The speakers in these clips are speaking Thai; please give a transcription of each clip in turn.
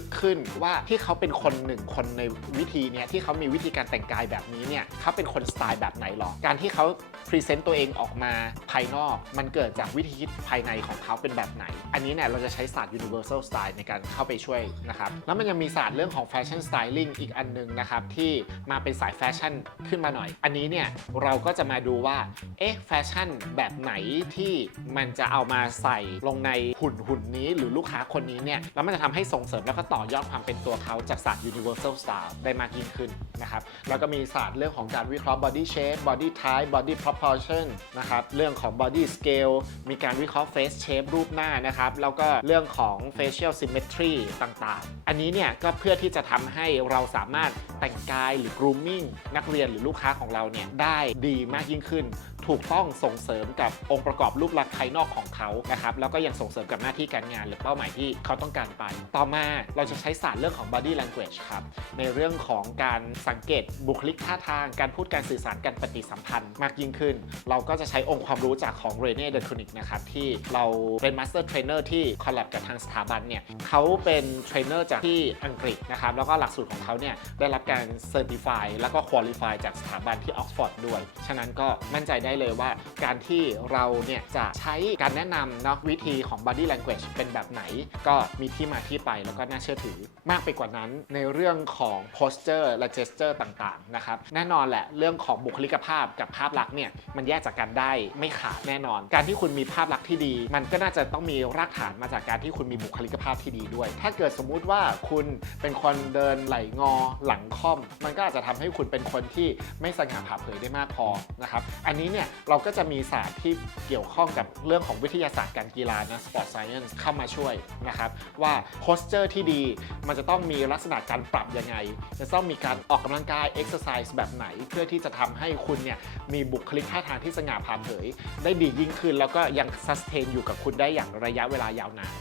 both ขึ้นว่าที่เขาเป็นคนหนึ่งคนในวิธีเนี้ยที่เขามีวิธีการแต่งกายแบบนี้เนี่ยเขาเป็นคนสไตล์แบบไหนหรอ การที่เขาพรีเซนต์ตัวเองออกมาภายนอก มันเกิดจากวิธีคิดภายในของเขาเป็นแบบไหน อันนี้เนี่ยเราจะใช้ศาสตร์ universal style ในการเข้าไปช่วยนะครับ แล้วมันยังมีศาสตร์เรื่องของ fashion styling อีกอันหนึงนะครับที่มาเป็นสายแฟชั่นขึ้นมาหน่อย อันนี้เนี่ยเราก็จะมาดูว่า เอ๊ะแฟชั่นแบบไหนที่มันจะเอามาใส่ลงในหุ่นหุ่นนี้ หรือลูกค้าคนนี้เนี่ยแล้วมันจะทำให้ส่งเสริมแล้วก็ต่อยยอดความเป็นตัวเขาจากศาสตร์ universal style ได้มากยิ่งขึ้นนะครับแล้วก็มีศาสตร์เรื่องของการวิเคราะห์ body shape body type body proportion นะครับเรื่องของ body scale มีการวิเคราะห์ face shape รูปหน้านะครับแล้วก็เรื่องของ facial symmetry ต่างๆ อันนี้เนี่ยก็เพื่อที่จะทำให้เราสามารถแต่งกายหรือ grooming นักเรียนหรือลูกค้าของเราเนี่ยได้ดีมากยิ่งขึ้นถูกต้องส่งเสริมกับองค์ประกอบรูปลักษณ์ภายนอกของเขานะครับแล้วก็ยังส่งเสริมกับหน้าที่การงานหรือเป้าหมายที่เขาต้องการไป ต่อมาเราจะใช้ศาสตร์เรื่องของ body language ครับในเรื่องของการสังเกตบุคลิกท่าทาง การพูดการสื่อสารการปฏิสัมพันธ์มากยิ่งขึ้น เราก็จะใช้องค์ความรู้จากของ r e n e d e c o n i c นะครับที่เราเป็น master trainer ที่คอลแลบกับทางสถาบันเนี่ยเขาเป็นเทรนเนอร์จากที่อังกฤษนะครับแล้วก็หลักสูตรของเขาเนี่ยได้รับการ certify แล้วก็ qualify จากสถาบันที่ออกฟอร์ดด้วย ฉะนั้นก็มั่นใจได้ได้เลยว่า การที่เราเนี่ยจะใช้การแนะนำเนาะวิธีของ body language เป็นแบบไหน ก็มีที่มาที่ไปแล้วก็น่าเชื่อถือมากไปกว่านั้นในเรื่องของ posture และ gesture ต่าง ๆ นะครับ แน่นอนแหละเรื่องของบุคลิกภาพกับภาพลักษณ์เนี่ยมันแยกจากกันได้ไม่ขาดแน่นอน การที่คุณมีภาพลักษณ์ที่ดี มันก็น่าจะต้องมีรากฐานมาจากการที่คุณมีบุคลิกภาพที่ดีด้วย ถ้าเกิดสมมุติว่าคุณเป็นคนเดินไหลงอหลังค่อม มันก็อาจจะทำให้คุณเป็นคนที่ไม่สง่าผ่าเผยได้มากพอนะครับ อันนี้เนี่ยเราก็จะมีศาสตร์ที่เกี่ยวข้องกับเรื่องของวิทยาศาสตร์การกีฬานะ sport science เข้ามาช่วยนะครับว่า posture ที่ดีมันจะต้องมีลักษณะการปรับยังไง จะต้องมีการออกกำลังกาย exercise แบบไหน เพื่อที่จะทำให้คุณเนี่ยมีบุคลิกท่าทางที่สง่าผ่าเผย ได้ดียิ่งขึ้นแล้วก็ยัง sustain อยู่กับคุณได้อย่างระยะเวลายาวนาน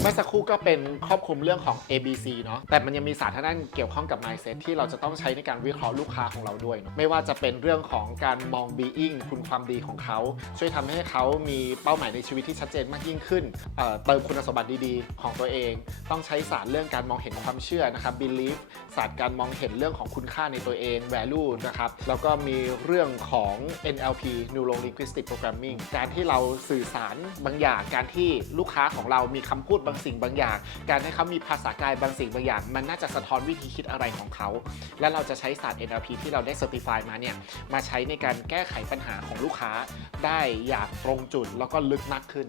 เมื่อสักครู่ก็เป็นครอบคลุมเรื่องของ ABC เนาะแต่มันยังมีศาสตร์ทางด้านเกี่ยวข้องกับ mindset ที่เราจะต้องใช้ในการวิเคราะห์ลูกค้าของเราด้วยเนอะไม่ว่าจะเป็นเรื่องของการมอง being คุณความดีของเขา ช่วยทำให้เขามีเป้าหมายในชีวิตที่ชัดเจนมากยิ่งขึ้นเอ่อเติมคุณสมบัติดีๆ ของตัวเอง ต้องใช้ศาสตร์เรื่องการมองเห็นความเชื่อนะครับ belief ศาสตร์การมองเห็นเรื่องของคุณค่าในตัวเอง value นะครับแล้วก็มีเรื่องของ NLP Neuro Linguistic Programming การที่เราสื่อสารบางอย่างการที่ลูกค้าของเรามีคำพูดพูดบางสิ่งบางอย่าง การให้เขามีภาษากายบางสิ่งบางอย่าง มันน่าจะสะท้อนวิธีคิดอะไรของเขา และเราจะใช้ศาสตร์ NLP ที่เราได้ Certify มาเนี่ยมาใช้ในการแก้ไขปัญหาของลูกค้าได้อย่างตรงจุดแล้วก็ลึกมากขึ้น